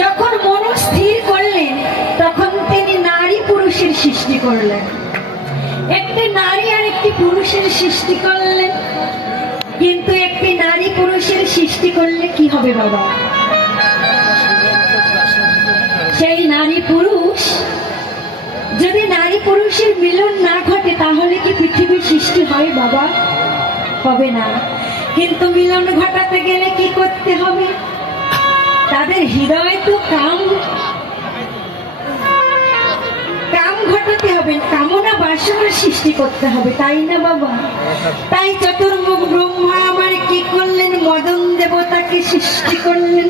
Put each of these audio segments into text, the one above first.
যখন মন স্থির করলেন তখন তিনি নারী পুরুষের সৃষ্টি করলেন, একটি নারী আর একটি পুরুষের সৃষ্টি করলেন। কিন্তু একটি নারী পুরুষের সৃষ্টি করলে কি হবে বাবা? সেই নারী পুরুষ যদি নারী পুরুষের মিলন না ঘটে তাহলে কি পৃথিবীর সৃষ্টি হয় বাবা? হবে না। কিন্তু মিলন ঘটাতে গেলে কি করতে হবে? তাদের হৃদয়ে তো কাম ঘটাতে হবে, কামনা বাসনা সৃষ্টি করতে হবে, তাই না বাবা? তাই চতুর্মুখ ব্রহ্মা আমার কি করলেন? মদন দেবতাকে সৃষ্টি করলেন।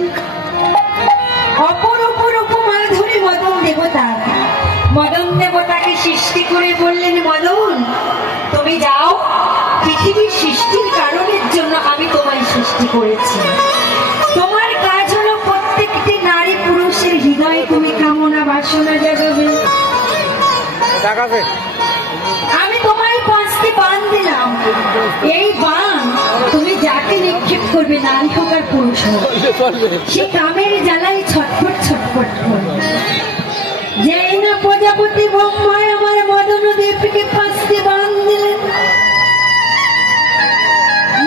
অপরূপ মাধুরী মদন দেবতা, মদন দেবতাকে সৃষ্টি করে বললেন, মদন তুমি যাও, পৃথিবীর সৃষ্টির কারণের জন্য আমি তোমায় সৃষ্টি করেছি। তোমার কাজ হলো প্রত্যেকটি নারী পুরুষের হৃদয়ে তুমি কামনা বাসনা জাগাবে। আমি তোমায় 5টি বাণ দিলাম, এই বাণ তুমি যাকে নিক্ষেপ করবে, নারী হোক আর পুরুষ হোক, সে কামের জ্বালায় ছটফট ছটফট করবে। যেই না প্রজাপতি ব্রহ্মায় আমার মদন দেবকে 5টি বাণ দিলেন,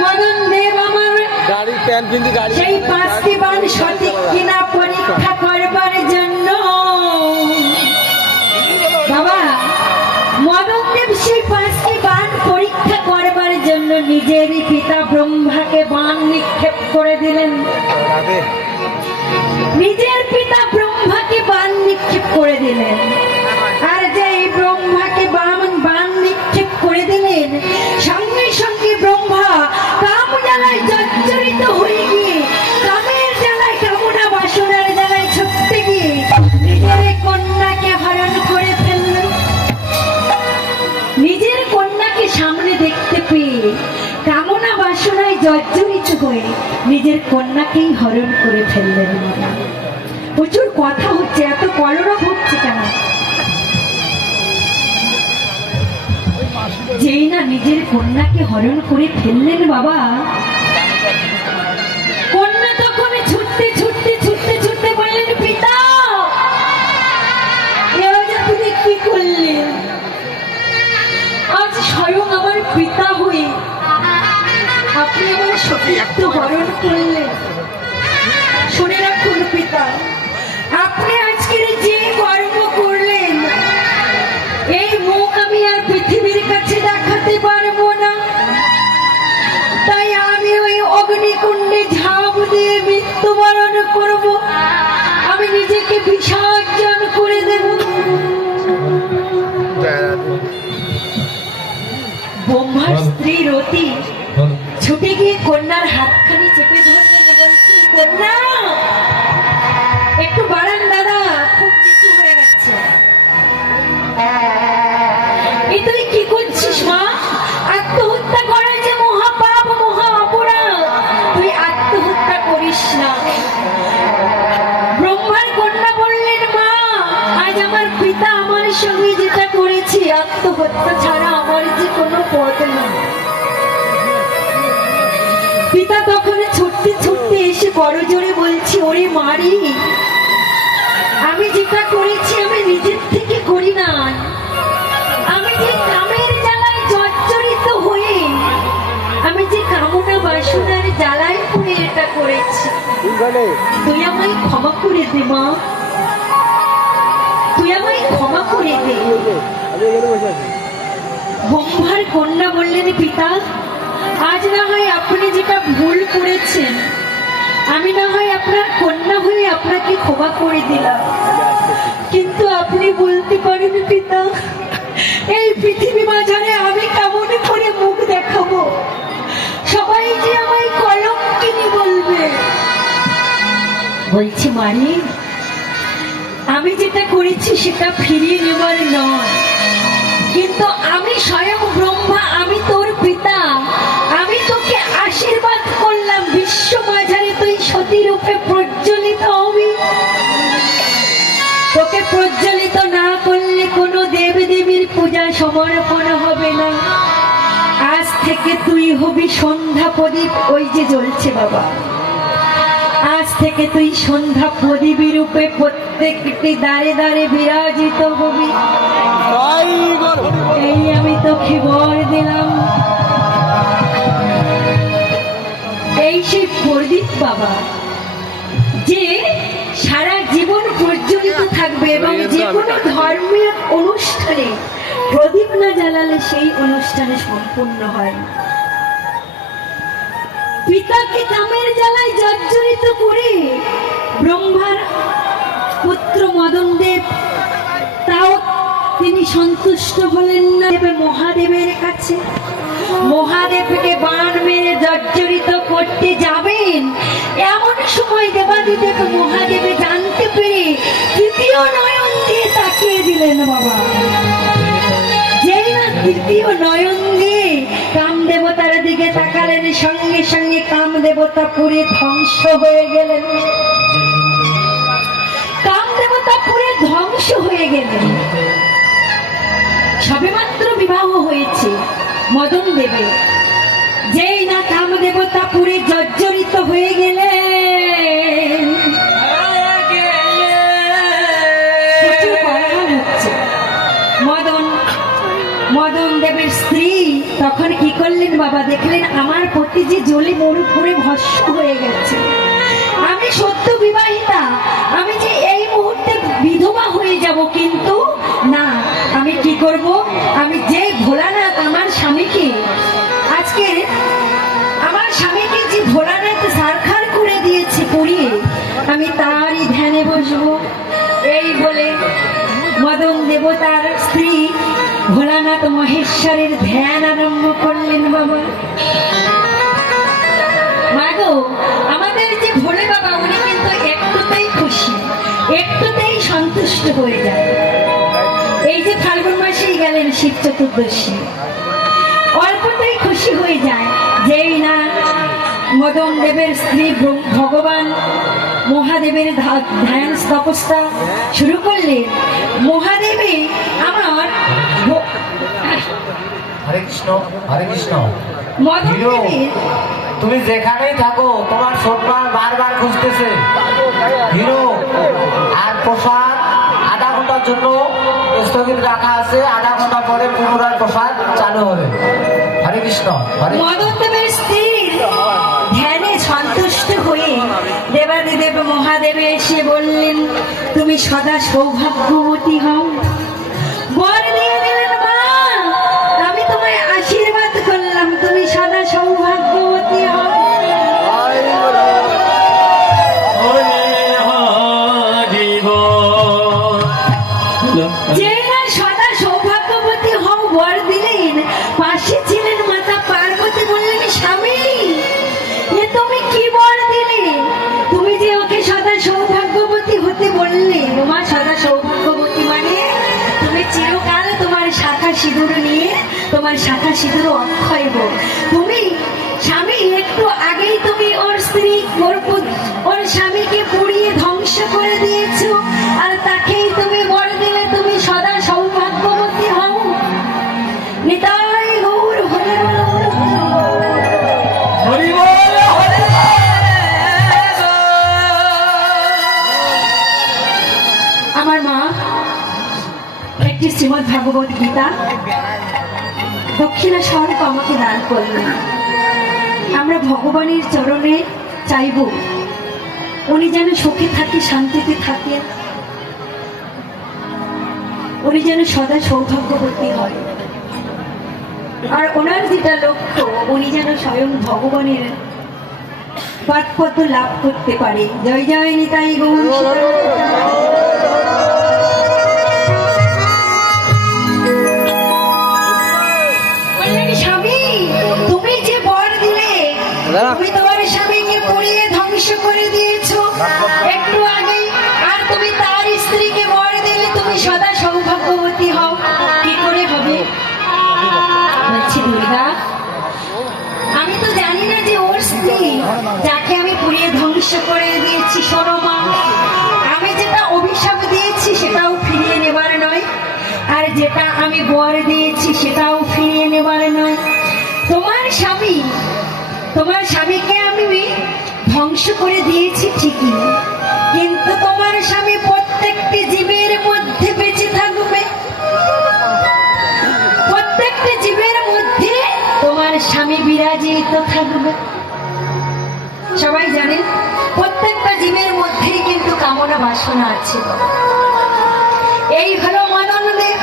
মদন দেব আমার সেই 5টি বাণ সঠিক কিনা পরীক্ষা করবার জন্য বাবা মদন দেব সেই 5টি বাণ পরীক্ষা করবার জন্য নিজেরই পিতা ব্রহ্মাকে বাণ নিক্ষেপ করে দিলেন। নিজের পিতা ব্রহ্মাকে বাণ নিক্ষেপ করে দিলেন। আর যে এই ব্রহ্মাকে বাণ নিক্ষেপ করে দিলেন, সঙ্গে সঙ্গে ব্রহ্মা কাম জ্বালায় জর্জরিত হয়ে গিয়ে, কামের জ্বালায় কামনা বাসনার জ্বালায় ছুটতে গিয়ে নিজের কন্যাকে হরণ করে ফেললেন। নিজের কন্যাকে সামনে দেখতে পেয়ে কামনা বাসনায় জর্জরিত হয়ে নিজের কন্যাকেই হরণ করে ফেললেন। প্রচুর কথা হচ্ছে, এত কলরব হচ্ছে কেন? যেই না নিজের কন্যাকে হরণ করে ফেললেন বাবা, কন্যা তখন ছুটতে ছুটতে ছুটতে ছুটতে বললেন, পিতা আপনি কি করলেন? আজ স্বয়ং আমার পিতা হয়ে আপনি আমার সতীত্ব হরণ করলেন। শুনে রাখুন পিতা, আপনি আজকের যে কর্ম করলেন, এই মুখ আমি আর পৃথিবীর কাছে দেখাতে পারবো না। তাই আমি ওই অগ্নিকুণ্ডে ঝাঁপ দিয়ে মৃত্যুবরণ করব, আমি নিজেকে বিসর্জন করে দেব। ব্রহ্মার স্ত্রী রতি ছুটে গিয়ে কন্যার হাতখানি চেপে ধরলেন, বলছি, কন্যা একটু বাড়ান দাদা, খুব নিচু হয়ে যাচ্ছে। এই তুই কি করছিস মা? আত্মহত্যা করা যে মহাপাপ, মহা অপরাধ, তুই আত্মহত্যা করিস না। ব্রহ্মার কন্যা বললেন, মা আজ আমার পিতা আমার সঙ্গে যেটা করেছি, আত্মহত্যা ছাড়া আমার যে কোনো পথ নেই। পিতা তখন ছুটতে ছুটতে এসে বড় জোরে বলছি, ওরে মারি, আমি যেটা করেছি আমি নিজের থেকে করি না, আমি যে কামের জ্বালায় জর্জরিত হয়ে, আমি যে কামনা বাসনার জ্বালায় পড়ে এটা করেছি। তুই আমায় ক্ষমা করে দে মা, তুই আমায় ক্ষমা করে দে। ব্রহ্মার কন্যা বললেন, পিতা আজ না হয় আপনি যেটা ভুল করেছেন, আমি না হয় আপনার কন্যা হয়ে আপনাকে ক্ষমা করে দিলাম, কিন্তু আপনি বলতে পারেন পিতা, এই পৃথিবী বাজারে আমি কেমন করে মুখ দেখাবো? সবাই যে আমায় কলঙ্কিনী বলবে। বলছি মারি, আমি যেটা করেছি সেটা ফিরিয়ে নেবার নয়, কিন্তু আমি স্বয়ং ব্রহ্মা, আমি তোর পিতা, আমি তোকে আশীর্বাদ করলাম, বিশ্ব বাজারে তুই সতী রূপে প্রজ্বলিত হবি। তোকে প্রজ্বলিত না করলে কোনো দেব দেবীর পূজা সমর্পণ হবে না। আজ থেকে তুই হবি সন্ধ্যা প্রদীপ, ওই যে জ্বলছে বাবা, থেকে তুই সন্ধ্যা প্রদীপী রূপে প্রত্যেকটি দাঁড়ে দাঁড়ে বিরাজিত হবি। এই আমি তোকে বর দিলাম। এই সেই প্রদীপ বাবা যে সারা জীবন প্রজ্বলিত থাকবে এবং যে কোনো ধর্মীয় অনুষ্ঠানে প্রদীপ না জ্বালালে সেই অনুষ্ঠানে সম্পূর্ণ হয়। পিতাকে কামের জ্বালায় জর্জরিত করে ব্রহ্মার পুত্র মদন দেব, তাও তিনি সন্তুষ্ট হলেন না। মহাদেবের কাছে মহাদেবকে বাণ মেরে জর্জরিত করতে যাবেন, এমন সময় দেবাদিদেব মহাদেব জানতে পেরে তৃতীয় নয়ন দিয়ে তাকিয়ে দিলেন বাবা। যেই না তৃতীয় নয়ন দিয়ে কাম দেবতার দিকে তাকালেন, সঙ্গে সঙ্গে কাম দেবতা পুরে ধ্বংস হয়ে গেলেন। কাম দেবতা পুরে ধ্বংস হয়ে গেলেন। সবেমাত্র বিবাহ হয়েছে মদন দেবের, যেই না কাম দেবতা পুরে জর্জরিত হয়ে গেলেন। প্রচুর কোলাহল হচ্ছে। মদন দেবের স্ত্রী তখন কি করলেন বাবা, দেখলেন আমার পতি যে জ্বলে মরু পুরে ভস্ম হয়ে গেছে, আমি সত্য বিবাহিতা, আমি যে এই মুহূর্তে বিধবা হয়ে যাব, কিন্তু না, আমি কি করব, আমি যে ভোলানাথ আমার স্বামীকে আজকে আমার স্বামীকে যে ভোলানাথ সারখার করে দিয়েছে পুড়িয়ে, আমি তারই ধ্যানে বসবো। এই বলে মদন দেবতার স্ত্রী ভোলানাথ মহেশ্বরের ধ্যান আরম্ভ করলেন বাবা। মাগো, আমাদের যে ভোলে বাবা, উনি কিন্তু একটুতেই খুশি, একটুতেই সন্তুষ্ট হয়ে যায়। এই যে ফাল্গুন মাসেই গেলেন শিব চতুর্দশী, অল্পতেই খুশি হয়ে যায়। যেই না মদন দেবের স্ত্রী ভগবান মহাদেবের ধ্যান তপস্যা শুরু করলেন, মহাদেবে আমার হরে কৃষ্ণ হরে কৃষ্ণ। মদন দেবের তুমি যেখানেই থাকো তোমার সোটমা বারবার খুঁজতেছে হিরো। আর প্রসাদ আধা ঘন্টার জন্য স্থগিত রাখা আছে, আধা ঘন্টা পরে পুনরায় প্রসাদ চালু হবে। হরে কৃষ্ণ হরে। মদন দেবের স্ত্রী ধ্যানে সন্তুষ্ট হয়ে দেবাদিদেব মহাদেবে এসে বললেন, তুমি সদা সৌভাগ্যবতী হও। বর দিয়ে দিলেন, মা আমি তোমায় আশীর্বাদ করলাম, তুমি সদা সৌভাগ্যবতী হও। যে না সদা সৌভাগ্যবতী হও বর দিলেন, পাশে ছিলেন মাতা পার্বতী, বললেন, স্বামী এ তুমি কি বর দিলে? তুমি যে ওকে সদা সৌভাগ্যবতী হতে বললে, মা সদা সৌভাগ্যবতী মানে তুমি চিরকাল তোমার শাখা সিঁদুর নিয়ে, তোমার শাখা সিঁদুর অক্ষয় হোক। তুমি স্বামী একটু আগেই তুমি ওর স্ত্রী ওর স্বামীকে পুড়িয়ে ধ্বংস করে দিয়েছো, আর তাকেই তুমি বর দিলে তুমি সদা সৌভাগ্যবতী হও। নিতাই গৌর হরে হরি বল হরি আমার মা একটি শ্রীমদ্ ভাগবত গীতা দক্ষিণা স্বরূপ আমাকে দান করলেন। আমরা ভগবানের চরণে চাইব উনি যেন সুখে থাকে, শান্তিতে থাকে, উনি যেন সদা সৌভাগ্যবতী হয়। আর ওনার যেটা লক্ষ্য, উনি যেন স্বয়ং ভগবানের পাদপদ্ম লাভ করতে পারে। জয় জয় নিতাই গৌর স্বামী, তুমি যে বর দিলে, তুমি তোমার স্বামীকে পুড়িয়ে ধ্বংস করে দিয়েছো একটু আগেই, আর তুমি তার স্ত্রীকে বর দিলে তুমি সদা সৌভাগ্যবতী হও। কি করে হবে? বলছি, দুর্গা আমি তো জানি না যে ওর স্ত্রী যাকে আমি পুড়িয়ে ধ্বংস করে দিয়েছি, শোনো মা, আমি যেটা অভিশাপ দিয়েছি সেটাও ফিরিয়ে নেবার নয়, আর যেটা আমি বর দিয়েছি সেটাও ফিরিয়ে নেবার নয়। তোমার স্বামীকে আমি ধ্বংস ধ্বংস করে দিয়েছি ঠিকই, কিন্তু তোমার স্বামী প্রত্যেকটি জীবের মধ্যে বেঁচে থাকবে। প্রত্যেকটি জীবের মধ্যে তোমার স্বামী বিরাজিত থাকবে। সবাই জানেন প্রত্যেকটা জীবের মধ্যেই কিন্তু কামনা বাসনা আছে। এই হলো মদন দেব।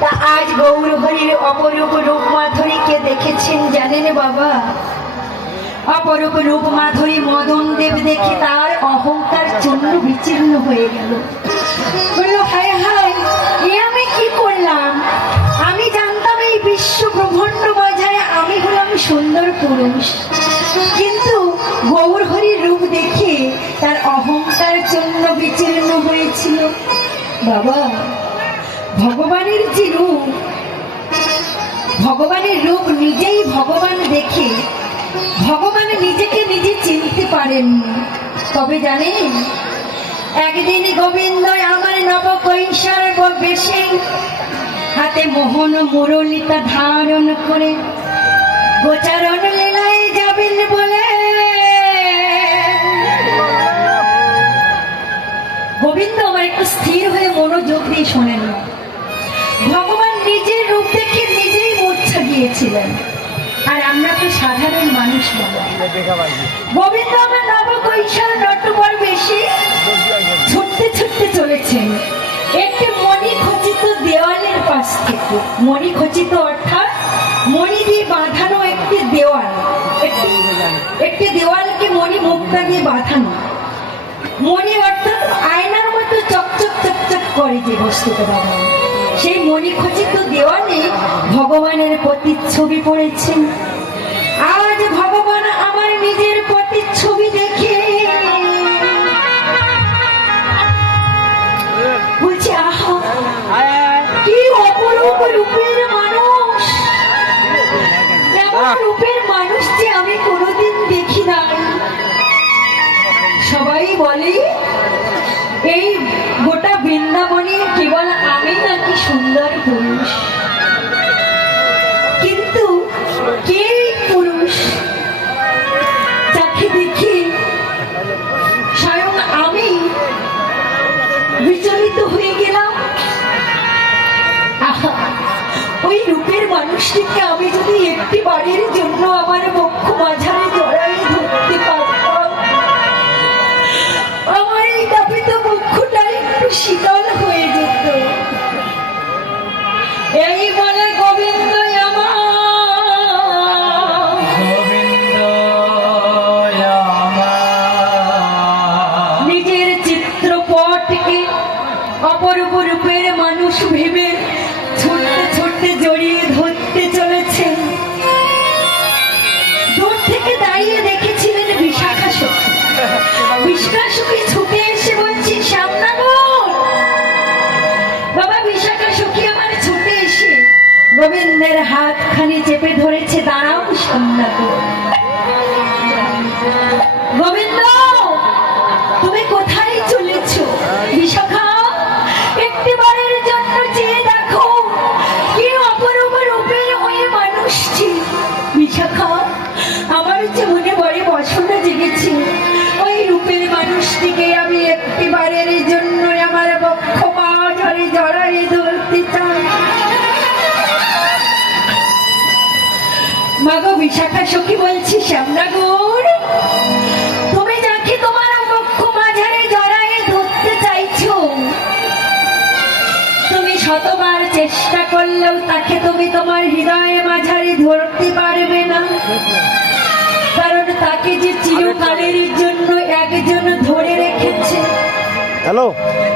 তা আজ গৌর হরির অপরূপ রূপ মাধুরীকে দেখেছেন জানেন বাবা? অপরূপ রূপ মাধুরী মদন দেব দেখে তার অহংকার চূর্ণ বিচীর্ণ হয়ে গেল। বললো হায় হায়, এ আমি কি করলাম? আমি জানতাম এই বিশ্ব ব্রহ্মাণ্ড বাজারে আমি হলাম সুন্দর পুরুষ, কিন্তু গৌর হরির রূপ দেখে তার অহংকার চূর্ণ বিচীর্ণ হয়েছিল। বাবা, ভগবানের যে রূপ, ভগবানের রূপ নিজেই ভগবান দেখে ভগবান নিজেকে নিজে চিনতে পারেননি। তবে জানেন, একদিন গোবিন্দ আমার নবকৈশোর বেশে হাতে মোহন মুরলিতা ধারণ করে গোচারণ লীলায় যাবেন বলে গোবিন্দ আমার একটু স্থির হয়ে মনোযোগ দিয়ে শোনেন। ভগবান নিজের রূপ দেখে নিজেই মূর্ছা গিয়েছিলেন, আর আমরা তো সাধারণ মানুষ। গোবিন্দ আমার নবকৈশোর নটবর বেশি ছুটতে ছুটতে চলেছেন একটি মণিখচিত দেওয়ালের পাশ থেকে। মণিখচিত অর্থাৎ মণি দিয়ে বাঁধানো একটি দেওয়াল, একটি দেওয়ালকে মণি মুক্তা দিয়ে বাঁধানো। মণি অর্থাৎ আয়নার মতো চকচক চকচক করে যে বস্তুটা বাবা, সেই মণিখচিত দেওয়ালে ভগবানের প্রতিচ্ছবি পড়েছেন। আজ ভগবান আমার নিজের প্রতিচ্ছবি দেখে বলছে, আহা কি অপরূপ রূপের মানুষ! এমন রূপের মানুষ যে আমি কোনোদিন দেখি নাই। সবাই বলে এই গোটা বৃন্দাবনে কেবল আমি নাকি সুন্দর পুরুষ, কিন্তু কে পুরুষ যাকে দেখি স্বয়ং আমি বিচলিত হয়ে গেলাম। আহা, ওই রূপের মানুষটিকে আমি যদি একটি বারের জন্য আমার বক্ষ মাঝারে জড়াই ধরতে পারতাম, আমার এই তাপিত বক্ষটা একটু শীতল হয়ে যেত। এই বলে গোবিন্দ নিজের চিত্রপটকে অপরূপ রূপের মানুষ ভেবে ছুটতে ছুটতে জড়িয়ে ধরতে চলেছেন। দূর থেকে দাঁড়িয়ে দেখেছিলেন বিশাখা সখী। বিশাখা সখী ছুটে এসে বলছি, শ্যামনগর বাবা। বিশাখা সখী আমার ছুটে এসে গোবিন্দের হাতখানি চেপে ধরেছে। দাঁড়াও শ্যামনগর। গোবিন্দ, তুমি কোথায় চলেছ? বিশাখা, একটিবারের জন্য চেয়ে দেখো কি অপরূপ রূপের ওই মানুষটি। বিশাখা, আমার যে মনে বড় বাসনা জেগেছে, ওই রূপের মানুষটিকে আমি একটিবারের জন্য আমার বক্ষ মাঝারে জড়াই ধরতে চাই। মাগো বিশাখা সখী বলছি, শ্যামনগর, তুমি যাকে তোমার বক্ষ মাঝারে জড়াই ধরতে চাইছো, তুমি শতবার চেষ্টা করলেও তাকে তুমি তোমার হৃদয়ে মাঝারে ধরতে পারবে না। কারণ তাকে যে চিরকালের জন্য একজন ধরে রেখেছে। হ্যালো,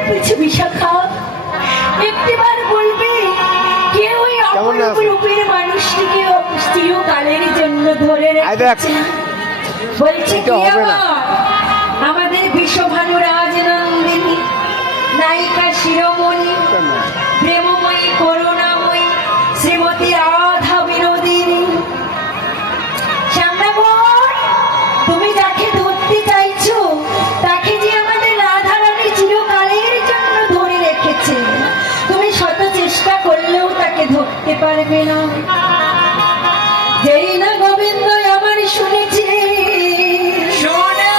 বলছি বিশাখা, একটিবার বলবে কে ওই অপরূপ রূপের মানুষটিকে চিরকালের জন্য ধরে রেখেছে? বলছে কি আমাদের বিশ্বভানু রাজনন্দিনী, নায়িকা শিরোমণি, প্রেমময়ী করুণাময়ী শ্রীমতী রাধা বিনোদিনী। শ্যামনগর, তুমি যাকে ধরতে চাইছো তাকে যে আমাদের রাধা রানী চিরকালের জন্য ধরে রেখেছে, তুমি শত চেষ্টা করলেও তাকে ধরতে পারবে না। যেই না গোবিন্দ আমার শুনেছে, শোনে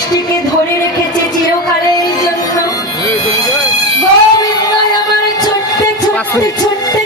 সৃষ্টিকে ধরে রেখেছে চিরকালের জন্য। গোবিন্দ আমার ছুটতে ছুটতে ছুটতে